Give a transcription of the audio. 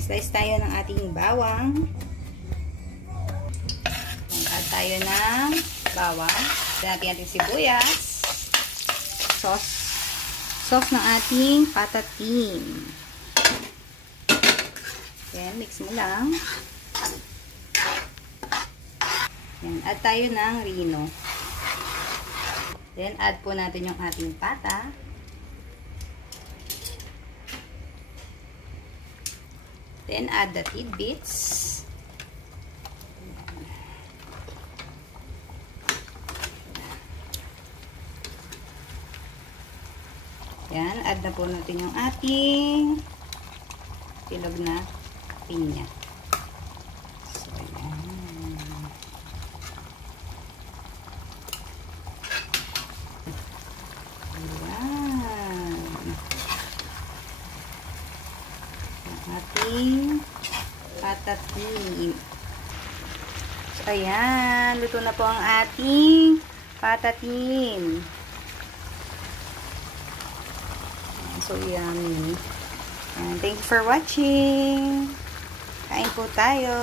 Slice tayo ng ating bawang. Add tayo ng bawang. Add natin ating sibuyas. Sauce ng ating patatim. Then, mix mo lang. Yan. Add tayo ng rino. Then, add po natin yung ating pata. Then, add the tidbits. Yan. Add na po natin yung ating bilog na pinya. So, yan. Ating patatim. So, ayan. Luto na po ang ating patatim. So, yummy. And thank you for watching. Kain po tayo.